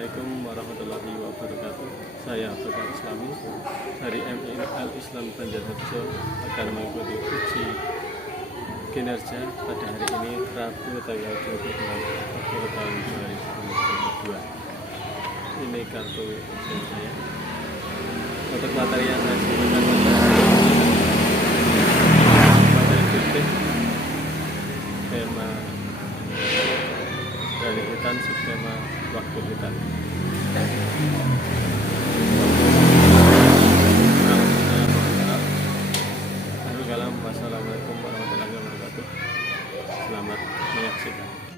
Assalamualaikum warahmatullahi wabarakatuh. Saya Abdul Islami dari MIL Islam Banjarnegara akan mengikuti uji kinerja pada hari ini Rabu tanggal 26 Oktober tahun 2022. Ini kartu ujian saya. Untuk materi yang saya sebutkan materi fikih, tema dari hutan, subtema waktu hutan. Wassalamualaikum warahmatullahi wabarakatuh. Selamat menyaksikan.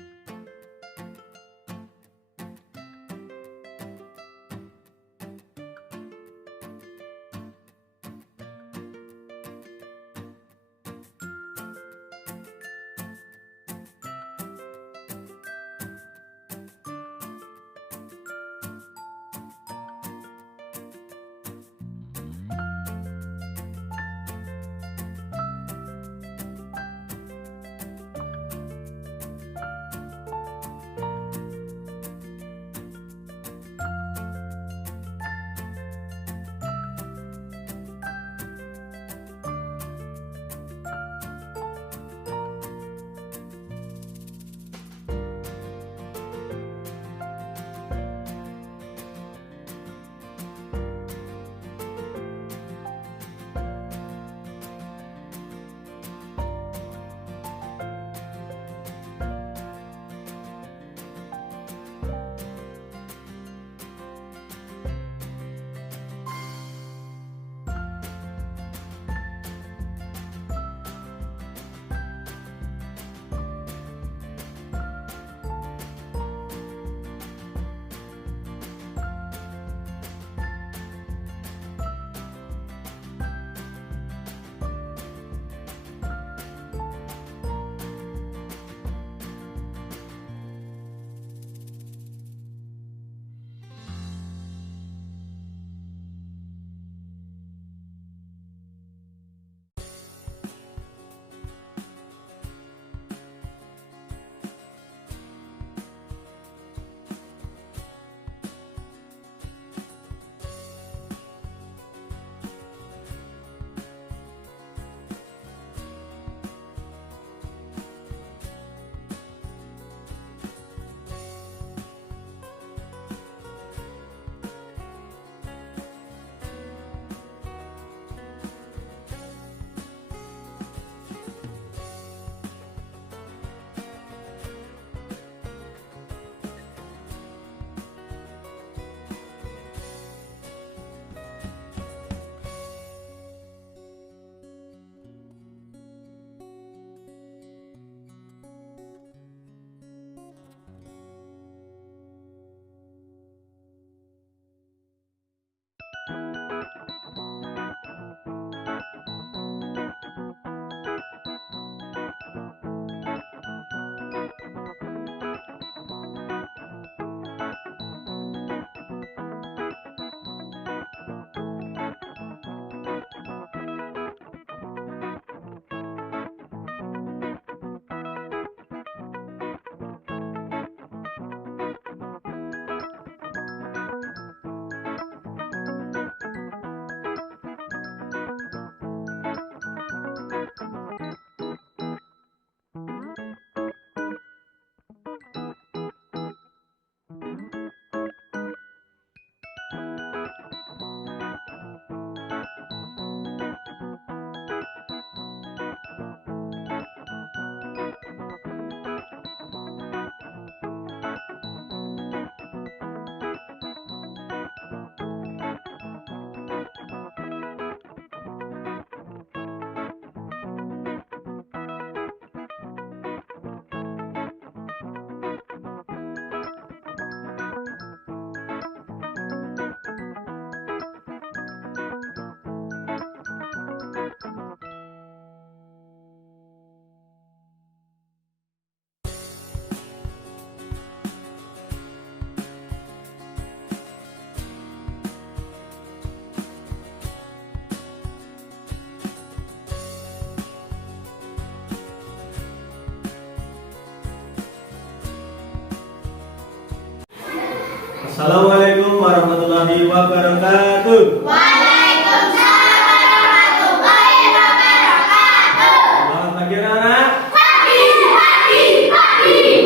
Assalamualaikum warahmatullahi wabarakatuh. Waalaikumsalam warahmatullahi wabarakatuh. Selamat pagi anak. Pagi. Apa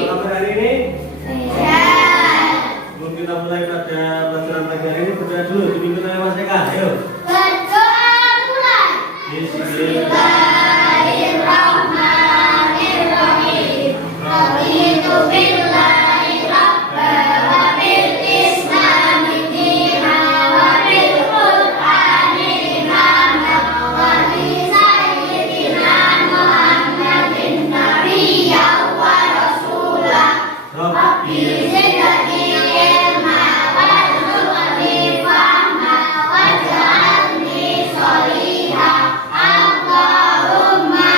kabar hari ini? Sehat. Sebelum kita mulai pada pelajaran pagi hari ini, berdoa dulu dipimpin oleh Mas Eka. Ayo. Berdoa mulai. Bismillahirrahmanirrahim. Raditu billahi rabban wa bil islami dinan wa bil qur'ani imaman wa bi sayyidina Muhammadin nabiyyan wa rasulah. Rabbi zidni ilma warzuqni fahma waj'alni sholihan. Allahumma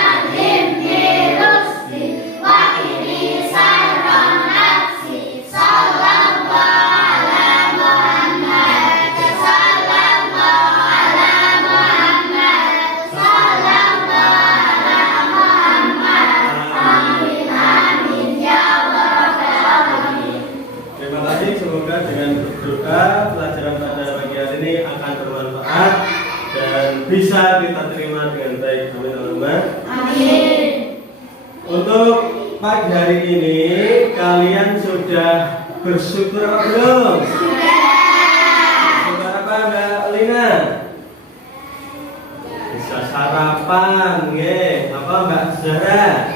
allimni rusdi wa qini sarran nafsi. Sallallahu ala Muhammad. Sallallahu ala Muhammad. Sallallahu ala Muhammad. Amin amin ya rabbal alamin. Terima kasih, semoga dengan berdoa pelajaran pada pagi hari ini akan bermanfaat dan bisa kita terima dengan baik. Amin Allahumma. Amin. Untuk pagi hari ini kalian sudah bersyukur apa belum? Syukur apa Mbak Lina? Bisa sarapan, nggih. Apa Mbak Zara?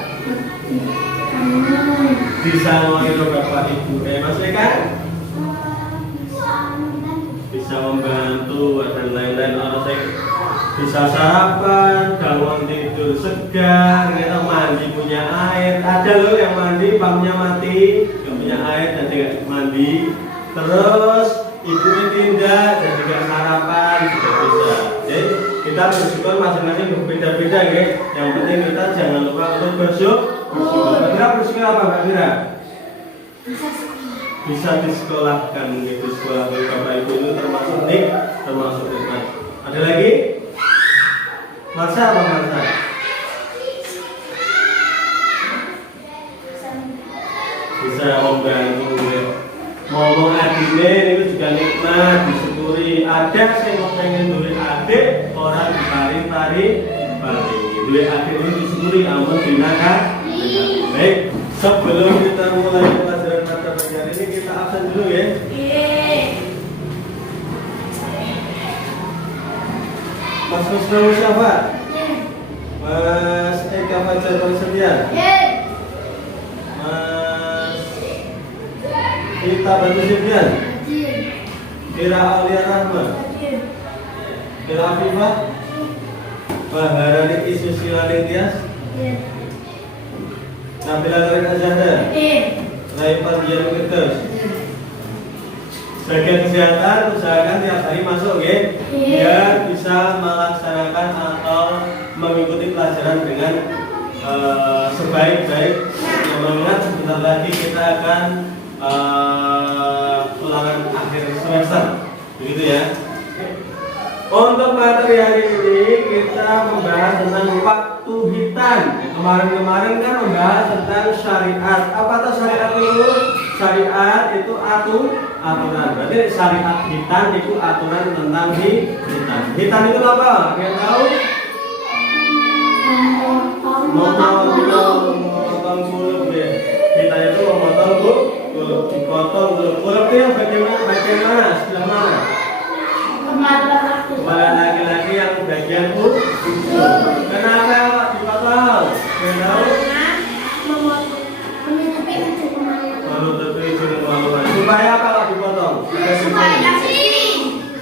Bisa ngoyo Bapak Ibu, Mas Eka? Bisa membantu dan lain-lain. Orang saya bisa sarapan, bangun tidur segar, kita mandi punya air. Ada loh yang mandi pumpnya mati, nggak punya air dan tidak mandi. Terus ibunya tindak dan juga sarapan juga bisa. Jadi kita bersyukur masing-masing berbeda-beda ya. Yang penting kita jangan lupa untuk bersyukur. Mbak bersyukur apa Mbak Mira? Bisa disekolahkan itu sekolah dari Bapak Ibu itu termasuk nikmat. Ada lagi? Masa apa masa? Bisa membantu ya. Ngomong adine itu juga nikmat, disyukuri. Ada sing pengen duwe adik, orang dipari-pari. Duwe adik itu disyukuri, amun dinakan. Baik, sebelum kita mulai pelajaran mata pelajaran ini kita absen dulu ya. Mas Musnawi siapa? Mas Eka Fajar Persepian. Mas Kita Batu Sibian. Kira Aulia Rahma. Kira Afifah. Baharani Isusila Lintias. Nabila Karin Azhara. Laifat Dian Kertas. Bagian kesehatan usahakan tiap hari masuk ya, biar bisa melaksanakan atau mengikuti pelajaran dengan sebaik-baik. Mengingat sebentar lagi kita akan ulangan akhir semester, begitu ya. Untuk materi hari ini kita membahas tentang waktu hitam. Kemarin-kemarin kan membahas tentang syariat. Apa itu syariat itu? Syariat itu aturan. Berarti syariat hitam itu aturan tentang hitam. Hitam itu apa? Kalian tahu? Memotong kulit ya. Hitam itu memotong kulit, dipotong kulit. Kulit itu yang bagaimana? Sebelah mana? Kepala laki-laki yang bagian ujung. Kenapa Pak dipotong? Kalian tahu? Menutupi ujung kemaluan. Supaya apa Pak dipotong?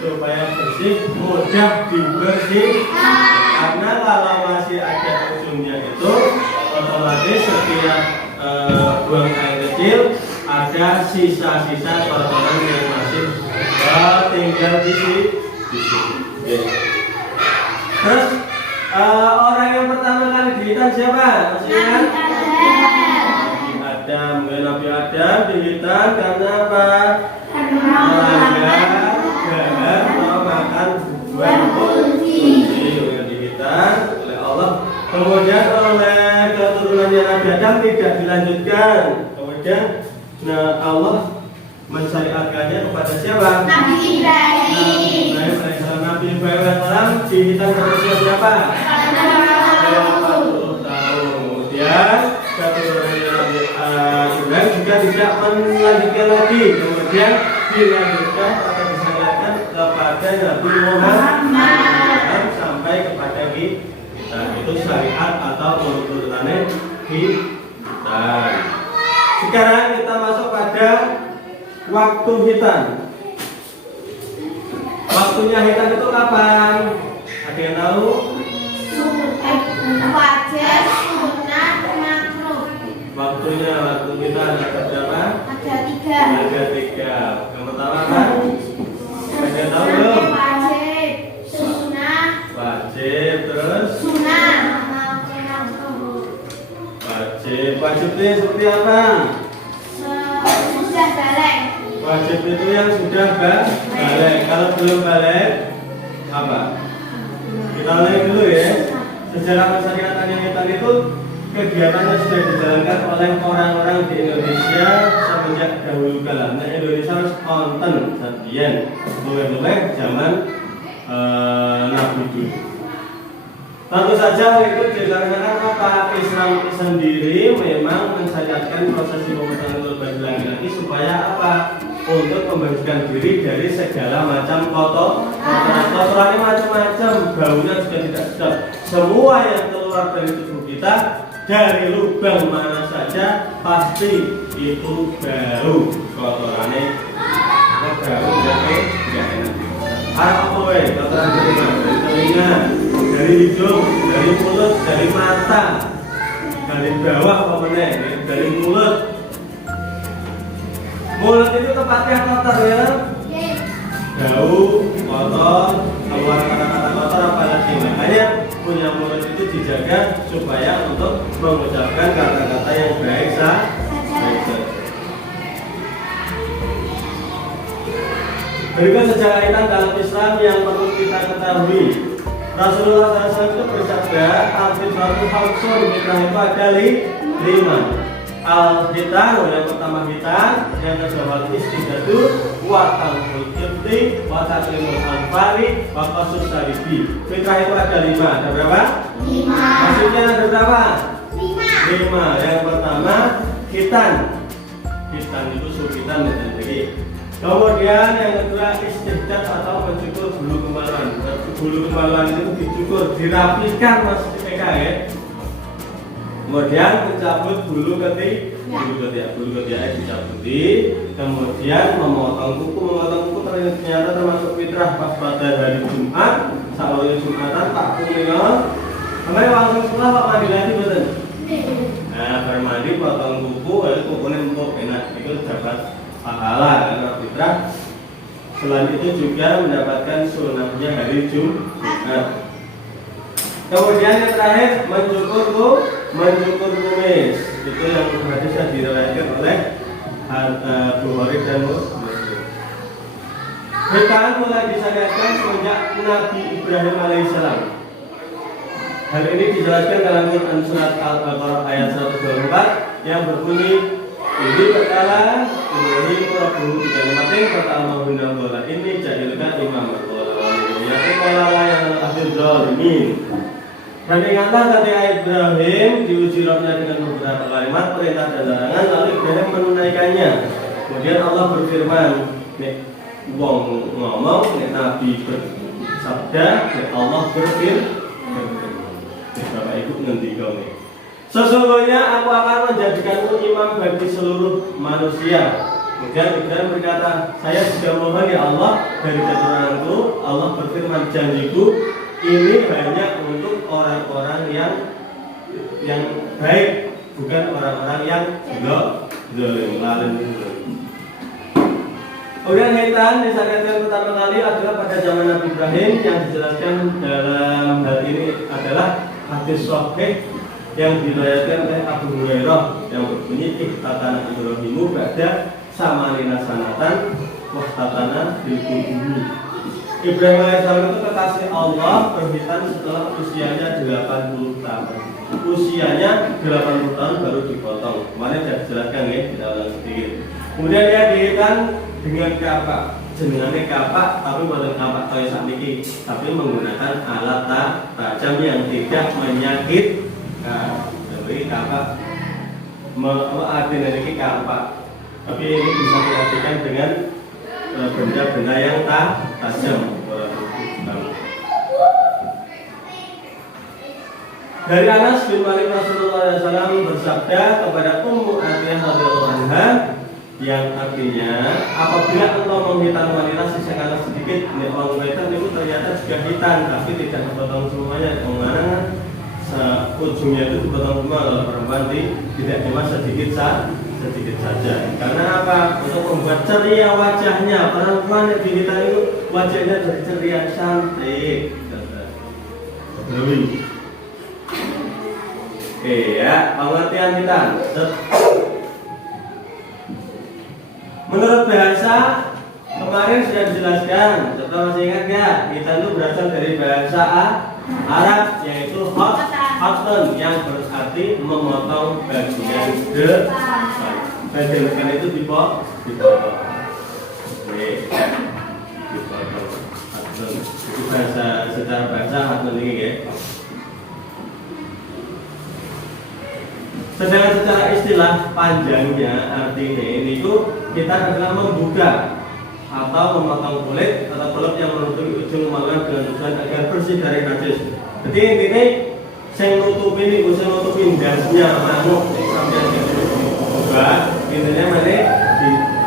Supaya bersih, mudah dibersihkan. Karena kalau masih ada ujungnya itu, otomatis setiap buang air kecil ada sisa-sisa kotoran yang masih tinggal di sini. Terus orang yang pertama kali dihitan siapa? Maksudnya Adam. Nabi Adam dihitan karena apa? Melanggar garam mau makan buah kunci yang dihitan oleh Allah. Kemudian oleh keturunannya Nabi Adam tidak dilanjutkan. Kemudian Allah mensyariatkan keluarganya kepada siapa? Nabi Ibrahim. Nabi Ibrahim dihitan berusia berapa? 40 tahun. Kemudian Ibrahim juga tidak melanjutkan lagi. Kemudian dilanjutkan atau disandarkan kepada Nabi Muhammad sampai kepada kita. Itu syariat atau urutannya kita. Sekarang kita masuk pada waktu hitan. Waktunya hitan itu kapan? Ada yang tahu? Wajar, sunnah, makruh. Waktunya waktu hitan ada berapa? Ada 3. Ada 3. Yang pertama kan? Ada yang tahu belum? Wajib, sunnah, Wajib, terus sunnah. Wajib itu yang seperti apa? Sudah balik. Wajib itu yang sudah balik. Kalau belum balik apa? Kita ulangi dulu ya. Sejarah masyarakat yang hitam itu kegiatan yang sudah dijalankan oleh orang-orang di Indonesia semenjak dahulu kala. Nah, Indonesia harus konten sadian mulai zaman Nabi dulu. Tentu saja itu dikarenakan apa? Islam sendiri memang mensyariatkan prosesi pemutaran korban laki-laki supaya apa? Untuk membersihkan diri dari segala macam kotorannya macam-macam, baunya juga tidak sedap. Semua yang keluar dari tubuh kita dari lubang mana saja pasti itu bau kotorannya. Bau jadi tidak enak. Apa kotoran dari mana? Dari telinga, dari hidung, dari mulut, dari mata, dari bawah dari mulut. Mulut itu tempatnya kotor ya. Bau, kotor, keluar kata-kata kotor apalagi. Makanya punya mulut itu dijaga supaya untuk mengucapkan kata-kata yang baik saja. Berikut sejarah hitam dalam Islam yang perlu kita ketahui. Rasulullah SAW itu bersabda, al-fitratu khamsun, fitrah itu ada 5. Al-hitan, yang pertama hitan, yang kedua istidatu, wa talqul qibti, wa taslimul anfari, wa qasus saribi. Fitrah itu ada 5. Ada berapa? 5. Maksudnya ada berapa? 5. 5. Yang pertama hitan. Hitan itu sukitan dan lagi. Kemudian yang kedua istihdat atau mencukur bulu kemaluan. Bulu kemaluan itu dicukur, dirapikan maksudnya ya. Kemudian mencabut bulu ketiak dicabuti. Kemudian memotong kuku ternyata termasuk fitrah pas pada hari Jumat. Saat Jumatan Pak Kumino. Kemarin waktu sekolah Pak mandi lagi betul. Nah bermandi potong kuku, kukunya empuk enak itu dapat pahala karena fitrah. Selain itu juga mendapatkan sunnahnya hari Jumat. Kemudian yang terakhir mencukur kumis. Itu yang hadisnya diriwayatkan oleh Bukhari dan Muslim. Hitan mulai disyariatkan semenjak Nabi Ibrahim alaihissalam. Hal ini dijelaskan dalam Quran surat Al-Baqarah ayat 124 yang berbunyi ini berkala Ibrahim Rabbuhu bikalimatin pertama guna bola ini jadikan imam bola yang akhir zalimin. Dan ingatlah ketika Ibrahim diuji Rabbnya dengan beberapa kalimat perintah dan larangan, lalu Ibrahim menunaikannya. Kemudian Allah berfirman, nek wong ngomong, nek Nabi bersabda, nek Allah berfirman. Bapak Ibu ngerti kau nih. Sesungguhnya aku akan menjadikanmu imam bagi seluruh manusia. Kemudian Ibrahim berkata, saya sudah mohon ya Allah dari keturunanku. Allah berfirman, janjiku ini hanya untuk orang-orang yang baik, bukan orang-orang yang zalim. Kemudian hitan disyariatkan pertama kali adalah pada zaman Nabi Ibrahim. Yang dijelaskan dalam hal ini adalah hadis sahih yang diriwayatkan oleh Abu Hurairah yang berbunyi ihtatana Ibrahimu ba'da samanina sanatan wahtatana bil qudumi. Ibrahim alaihissalam itu kekasih Allah berhitan setelah usianya 80 tahun. Usianya 80 tahun baru dipotong. Kemarin sudah dijelaskan ya, kita ulang sedikit. Kemudian dia dihitan dengan kapak, jenengannya kapak tapi bukan kapak kaya sakniki, tapi menggunakan alat tajam yang tidak menyakitkan. Jadi kapak artinya ini kapak, tapi ini bisa diartikan dengan benda-benda yang tajam. Dari Anas bin Malik Rasulullah SAW bersabda kepada Ummu Atiyah radhiyallahu anha, yang artinya apabila engkau menghitan wanita sesekali sedikit, orang wetan itu ternyata juga hitam, tapi tidak dipotong semuanya. Kemana ujungnya itu dipotong semua, kalau perempuan tidak cuma sedikit saja. Karena apa? Untuk membuat ceria wajahnya. Perempuan yang dihitan itu wajahnya jadi ceria, cantik. Ya, pengertian hitam. Menurut bahasa kemarin sudah dijelaskan, tetap masih ingat ya? Hitam itu berasal dari bahasa Arab, yaitu hatun, yang berarti memotong bagian depan. Bagian depan itu dipotong. Dipotong. Hatun. Itu bahasa secara bahasa hatun ini ya. Sedangkan secara istilah panjangnya artinya ini kita adalah membuka atau memotong kulit atau kulit yang menutupi ujung kemaluan dengan tujuan agar bersih dari najis. Jadi ini saya nutupi dasnya manuk sampai dibuka, intinya mana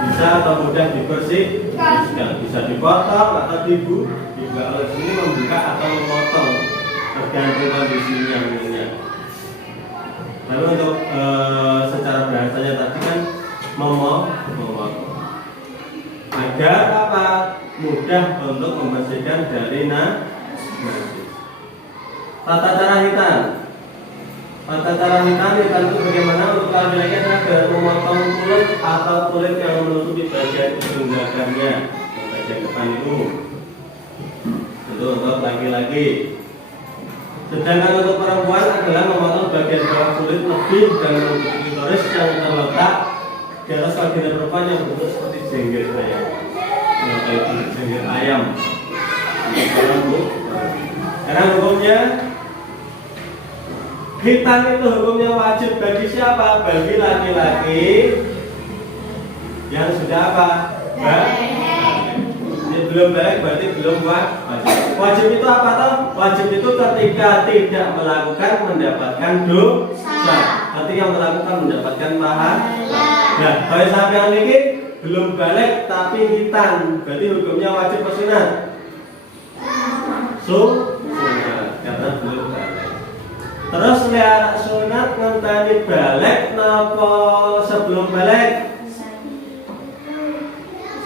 bisa atau mudah dibersihkan, bisa dipotong atau dibuka. Oleh sini membuka atau memotong tergantung kondisinya. Lalu untuk secara bahasanya tadi kan memotong agar apa? Mudah untuk membersihkan dari najis. Tata cara hitan. Tata cara hitan itu bagaimana? Untuk laki-laki adalah memotong kulit atau kulit yang menutupi bagian ujung gagahnya, bagian depan itu untuk laki-laki. Sedangkan untuk perempuan adalah memotong bagian bawah kulit lebih dan menutupi klitoris yang terletak di atas vagina perempuan yang bentuk seperti jengger ayam. Jengger ayam. Karena hukumnya hitan itu hukumnya wajib bagi siapa? Bagi laki-laki yang sudah apa? Belum balik berarti belum wajib. Wajib itu apa toh? Wajib itu ketika tidak melakukan mendapatkan dosa. Ketika melakukan mendapatkan pahala. Nah, kalau sampai ini belum balik tapi hitan, berarti hukumnya wajib atau sunat? Sunat, karena belum balik. Terus lihat sunat ngenteni balik napa sebelum balik?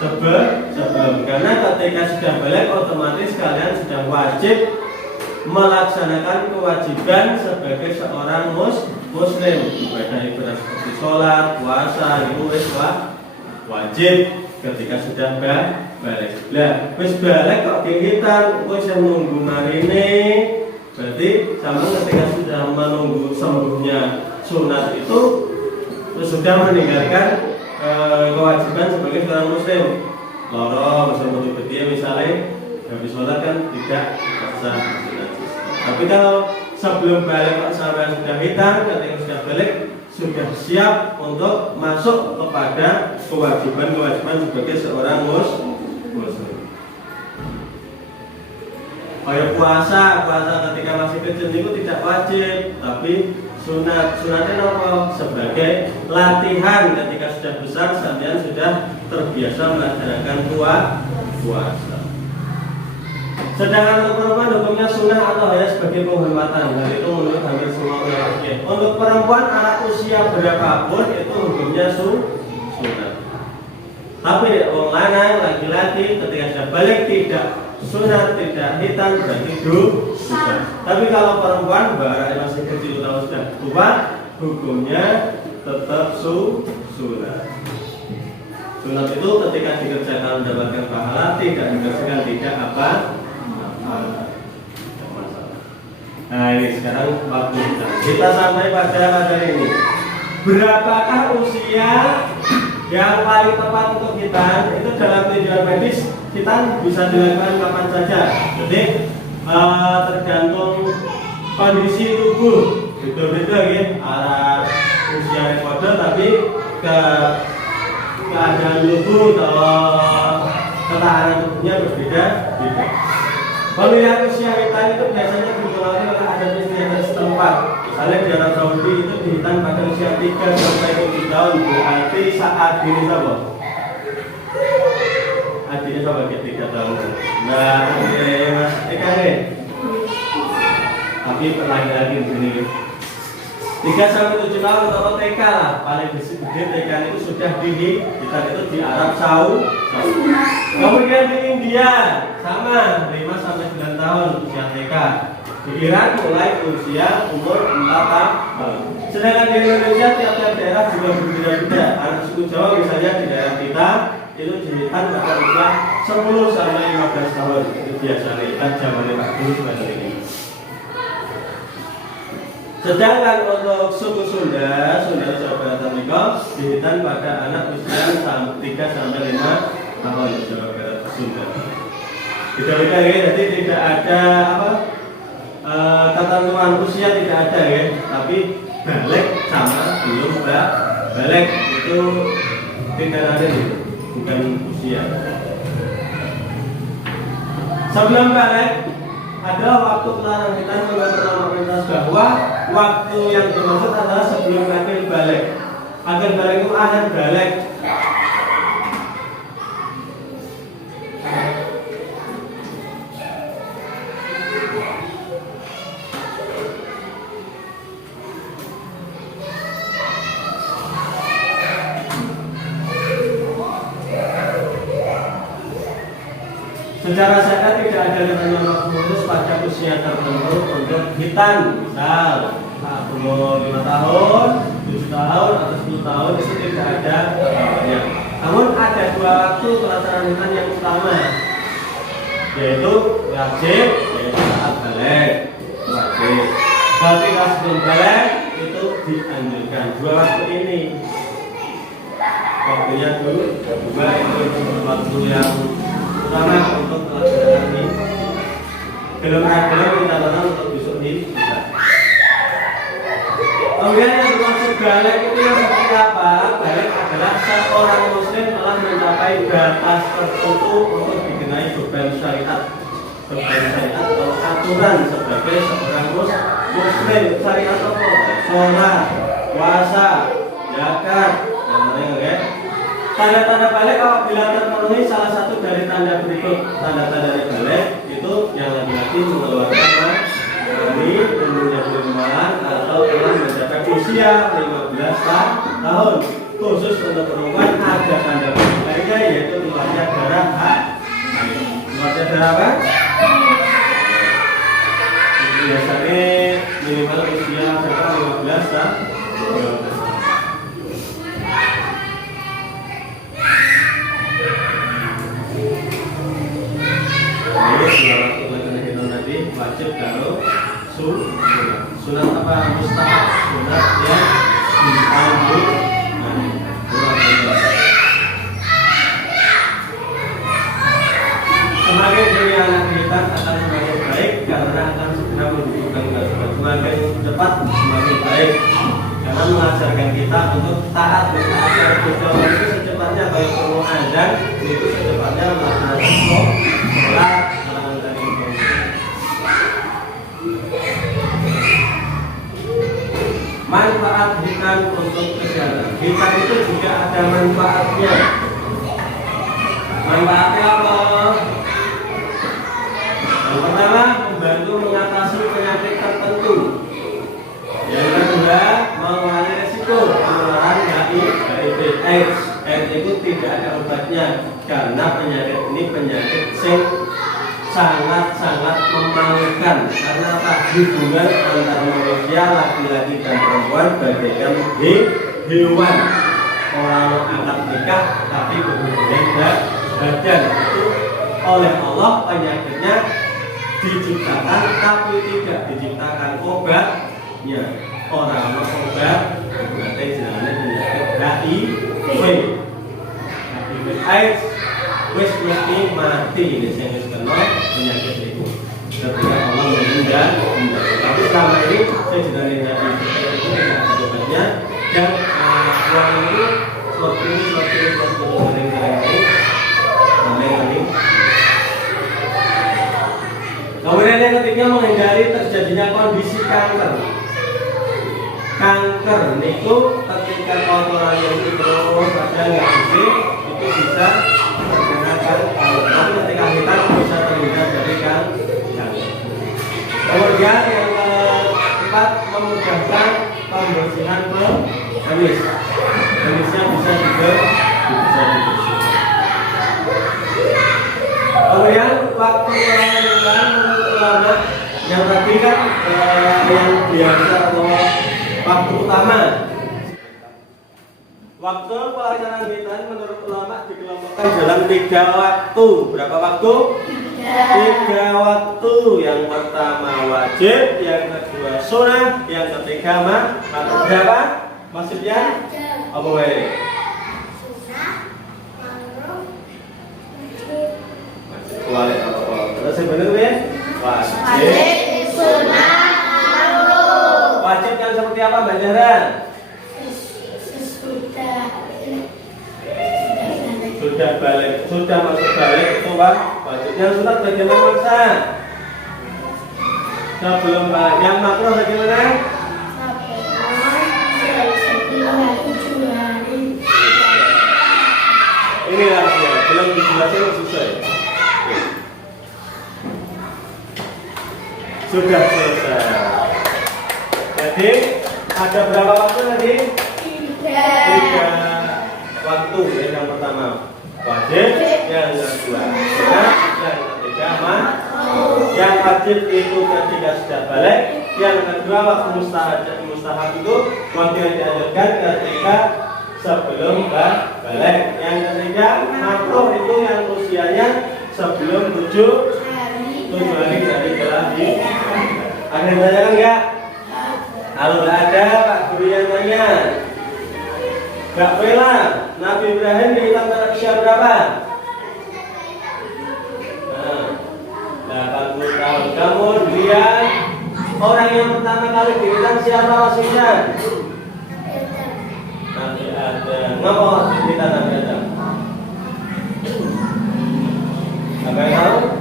Sebelum, karena ketika sudah balik otomatis kalian sudah wajib melaksanakan kewajiban sebagai seorang muslim. Ibadah seperti sholat, puasa itu wajib ketika sudah balik. Lah, wis balik kok dihitan, wis nunggu marine. Berarti sama ketika sudah menunggu sembuhnya sunat itu sudah meninggalkan kewajiban sebagai seorang muslim. Loro muslim untuk dia misalnya habis sholat kan tidak sah. Tapi kalau sebelum balik sampai sudah hitam, ketika sudah balik sudah siap untuk masuk kepada kewajiban sebagai seorang muslim. Kayak puasa ketika masih kecil itu tidak wajib, tapi sunatnya apa? Sebagai latihan ketika sudah besar sampean sudah terbiasa melaksanakan puasa. Sedangkan untuk perempuan hukumnya sunnah atau hanya sebagai penghormatan. Hal itu menurut hampir semua ulama. Untuk perempuan anak usia berapapun itu hukumnya sunnah. Tapi orang lanang laki-laki ketika sudah balik tidak sunat, tidak hitam, berarti dosa. Tapi kalau perempuan barang masih kecil atau sudah tua, hukumnya tetap sunat. Sunat itu ketika dikerjakan mendapatkan pahala, tidak dikerjakan tidak apa. Nah ini sekarang waktu kita sampai pada materi ini. Berapakah usia Yang paling tepat untuk khitan itu dalam tinjauan medis, khitan bisa dilakukan kapan saja. Jadi tergantung kondisi tubuh, beda-beda ya. Arah usia rekode tapi keadaan tubuh atau ketahanan tubuhnya berbeda-beda. Pemilihan usia khitan itu biasanya dipengaruhi oleh adat istiadat setempat. Misalnya di Arab Saudi itu dihitan pada usia 3 sampai 7 tahun. Berarti saat ini sama. Adiknya sama kayak 3 tahun. Nah, Mas Eka nih. Tapi lagi di sini. 3 sampai 7 tahun atau TK lah. Paling gede TK itu sudah dihitan itu di Arab Saudi. Kemudian di India sama 5 sampai 9 tahun usia TK. Di Iran mulai usia umur 4 tahun. Sedangkan di Indonesia tiap-tiap daerah juga berbeda-beda. Anak suku Jawa misalnya di daerah kita itu dihitan pada usia 10 sampai 15 tahun. Itu biasanya kan zamannya Pak Guru seperti ini. Sedangkan untuk suku Sunda Jawa Barat Tamiko dihitan pada anak usia 3 sampai 5 tahun Jawa Barat Sunda. Beda-beda ya, jadi tidak ada ketentuan usia tidak ada ya, tapi balik sama belum balik itu tidak ada itu, bukan usia. Sebelum balik adalah waktu pelarangan khitan menurut pemerintah bahwa waktu yang dimaksud adalah sebelum akhir balik. Akhir balik itu akhir balik. Secara syariat tidak ada ketentuan khusus pada usia tertentu untuk khitan. Misal umur 5 tahun, 7 tahun, atau 10 tahun itu tidak ada ketentuannya. Namun ada 2 waktu pelaksanaan khitan yang utama, yaitu wajib, yaitu saat balik wajib. Ketika sebelum balik itu dianjurkan 2 waktu ini. Waktunya dulu, juga itu waktu yang utama untuk pelaksanaan ini. Belum kita tonton untuk besok ini bisa. Kemudian yang dimaksud balik itu yang seperti apa? Balik adalah seorang muslim telah mencapai batas tertentu untuk dikenai beban syariat. Beban syariat atau aturan sebagai seorang muslim. Syariat apa? Sholat, puasa, zakat, dan lain-lain. Tanda-tanda balik apabila terpenuhi salah satu dari tanda berikut. Tanda-tanda balik itu yang laki-laki mengeluarkan mani, umurnya belum kemalan atau telah mencapai usia 15 tahun. Khusus untuk perempuan ada tanda balik lainnya, yaitu keluarnya darah haid. Keluarnya darah apa? Biasanya minimal usia 15 tahun. Wajib kalau sunat apa mustahab, sunat yang dianjurkan. Semakin dini anak kita akan semakin baik karena akan segera menunjukkan kewajiban. Semakin cepat semakin baik karena mengajarkan kita untuk taat mentaati kita itu secepatnya baik semua azan itu secepatnya melaksanakan sholat. Manfaat khitan untuk kesehatan. Khitan itu juga ada manfaatnya. Manfaatnya apa? Yang pertama, membantu mengatasi penyakit tertentu. Yang kedua, mengurangi resiko penularan HIV/AIDS. AIDS itu tidak ada obatnya karena penyakit ini penyakit yang sangat-sangat memalukan karena apa? Hubungan antara manusia laki-laki dan perempuan bagaikan hewan. Orang angkat nikah tapi berhubungan badan itu oleh Allah penyakitnya diciptakan tapi tidak diciptakan obatnya. Orang obat berarti jenenge penyakit HIV. AIDS wis mesti mati ini sing wis kena penyakit itu. Ketika Allah meninggal, tapi selama ini saya juga lihat itu tidak ada obatnya dan uang ini seperti ini. Kemudian yang ketiga menghindari terjadinya kondisi kanker. Kanker itu ketika kotoran yang itu terus ada nggak bersih itu bisa terkena kanker. Tapi ketika hitam bisa terhindar dari kanker. Kemudian yang keempat memudahkan pembersihan penis. Penisnya bisa dibersihkan. Kemudian waktu melahirkan menurut ulama yang tadi kan yang biasa atau waktu utama. Waktu pelaksanaan khitan menurut ulama dikelompokkan dalam 3 waktu. Berapa waktu? 3 waktu. Yang pertama wajib, yang kedua sunnah, yang ketiga atau berapa? Maksudnya apa wae? Wajib apa? Terus sebenarnya wajib, sunnah, makruh. wajib kan seperti apa Mbak Zahra? Sudah balik, sudah masuk balik itu Pak. Wajibnya sunat bagaimana masa? Sebelum balik, yang makruh bagaimana? Ini rahasia, belum dijelasin susah. Sudah selesai. Jadi ada berapa waktu tadi? 3 waktu. Yang pertama wajib, yang kedua sunnah, yang ketiga yang wajib itu ketika sudah balik, yang kedua waktu mustahab itu waktu yang dianjurkan ketika sebelum balik, yang ketiga makruh itu yang usianya sebelum 7 hari dari kelahiran. Ada yang tanya enggak? Kalau nggak ada, Pak Guru yang tanya. Gak bela, Nabi Ibrahim dihitam pada usia berapa? 80 tahun. Kemudian orang yang pertama kali dihitam siapa maksudnya? Nabi Adam. Ngapa dihitam Nabi Adam? Apa yang tahu?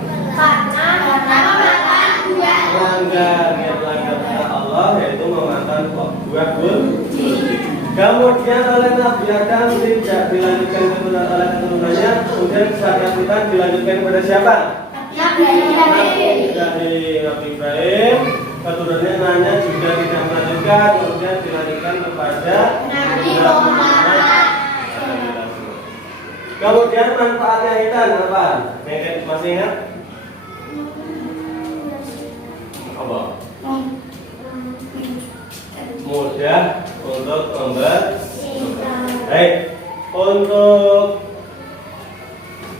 Melanggar Allah yaitu memakan buah kunci. Kemudian oleh Nabi Adam tidak dilanjutkan kepada oleh keturunannya, kemudian saat kita dilanjutkan kepada siapa? Dari Nabi Ibrahim, keturunannya nanya juga tidak melanjutkan, kemudian dilanjutkan kepada Nabi Muhammad. Kemudian manfaatnya hitan apa? Masih ingat? Apa? Mudah untuk membersihkan. Baik, untuk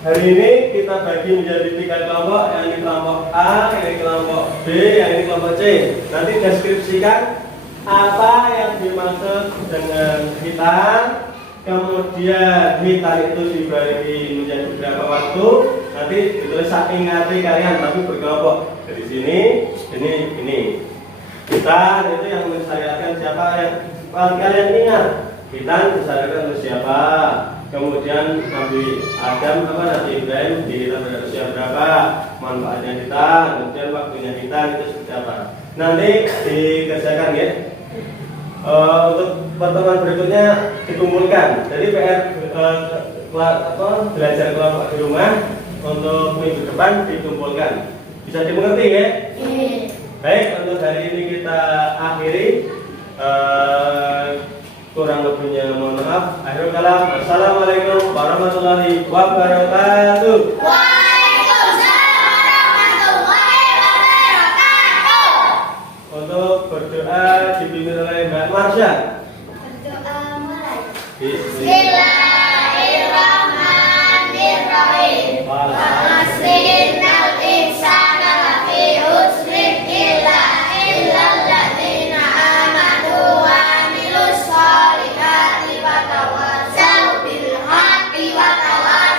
hari ini kita bagi menjadi 3 kelompok. Yang ini kelompok A, yang ini kelompok B, yang ini kelompok C. Nanti deskripsikan apa yang dimaksud dengan hitam. Kemudian hitam itu dibagi menjadi berapa waktu. Nanti ditulis ingati kalian, tapi berkelompok. Dari sini, ini. Hitam itu yang mensyariatkan siapa yang kalian ingat. Hitam mensyariatkan untuk siapa. Kemudian Nabi Adam Nabi Ibrahim dihitam pada usia berapa, manfaatnya hitam, kemudian waktunya hitam itu seperti apa. Nanti dikerjakan ya. Untuk pertemuan berikutnya dikumpulkan. Jadi PR belajar kelompok di rumah untuk minggu depan dikumpulkan. Bisa dimengerti ya? Baik, untuk hari ini kita akhiri. Kurang lebihnya mohon maaf. Akhirul kalam. Assalamualaikum warahmatullahi wabarakatuh. Waalaikumsalam warahmatullahi wabarakatuh. Untuk berdoa dipimpin oleh Mbak Marsha. Berdoa mulai. Bismillahirrahmanirrahim. Innal insana lafi khusrin illa alladzina amanu wa amilus solihati wa tawassaw bil haqqi wa tawassaw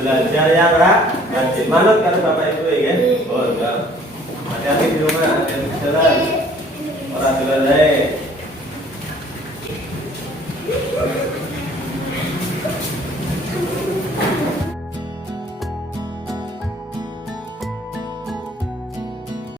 belajar yang rajin. Manut karo bapak ibu ya kan? Oh enggak. Hati-hati di rumah, hati-hati di jalan. Orang jalan